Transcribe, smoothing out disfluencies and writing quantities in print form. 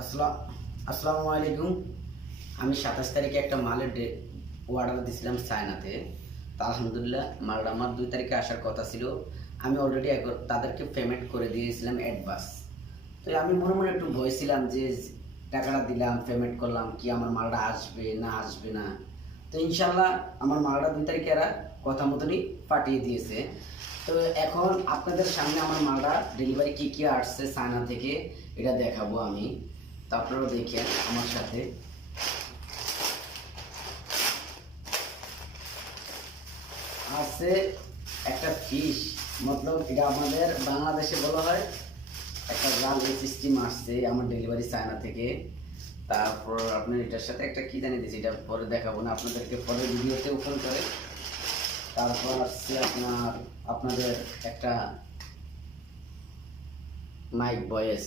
আসসালামু আলাইকুম। আমি 27 তারিখে একটা মালের অর্ডার দিয়েছিলাম চায়নাতে। তা আলহামদুলিল্লাহ মালটা আমার 2 তারিখে আসার কথা ছিল। আমি অলরেডি তাদেরকে পেমেন্ট করে দিয়েছিলাম অ্যাডভান্স। তো আমি মনে মনে একটু ভয় ছিলাম যে টাকাটা দিলাম, পেমেন্ট করলাম, কি আমার মালটা আসবে না আসবে না। তো ইনশাল্লাহ আমার মালটা 2 তারিখে এরা কথা মতনই পাঠিয়ে দিয়েছে। তো এখন আপনাদের সামনে আমার মালটা ডেলিভারি কি কি আসছে চায়না থেকে এটা দেখাবো আমি। তো আপনারাও দেখেন আমার সাথে। আছে একটা ফিশ, মতলব এটা আমাদের বাংলাদেশে বলা হয় একটা জাল সিস্টেম আসছে আমার ডেলিভারি চায়না থেকে। তারপর আপনার এটার সাথে একটা কি জানি দিয়েছি, এটা পরে দেখাবো না আপনাদেরকে, পরে ভিডিওতে ওপেন করে। তারপর আসছে আপনাদের একটা মাইক ভয়েস।